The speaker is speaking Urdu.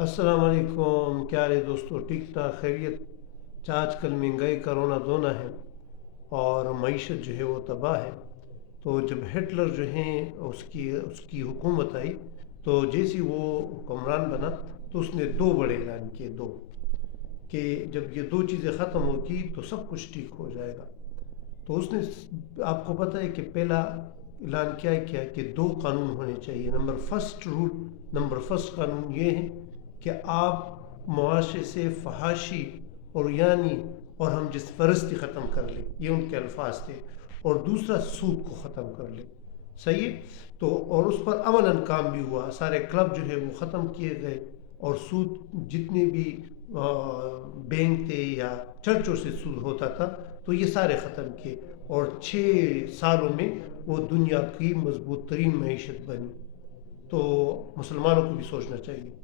السلام علیکم، کیا حال ہے دوستو؟ ٹھیک ٹھاک خیریت؟ آج کل مہنگائی کا رونا دھونا ہے اور معیشت جو ہے وہ تباہ ہے۔ تو جب ہٹلر جو ہیں اس کی حکومت آئی، تو جیسی وہ حکمران بنا تو اس نے دو بڑے اعلان کیے، دو، کہ جب یہ دو چیزیں ختم ہوگی تو سب کچھ ٹھیک ہو جائے گا۔ تو اس نے، آپ کو پتہ ہے کہ پہلا اعلان کیا کہ دو قانون ہونے چاہیے۔ نمبر فرسٹ قانون یہ ہے کہ آپ معاشرے سے فحاشی اور ہم جس پرستی ختم کر لیں، یہ ان کے الفاظ تھے۔ اور دوسرا، سود کو ختم کر لیں، صحیح ہے؟ تو اور اس پر عملاً کام بھی ہوا، سارے کلب جو ہے وہ ختم کیے گئے، اور سود جتنے بھی بینک تھے یا چرچوں سے سود ہوتا تھا تو یہ سارے ختم کیے، اور 6 سالوں میں وہ دنیا کی مضبوط ترین معیشت بنی۔ تو مسلمانوں کو بھی سوچنا چاہیے۔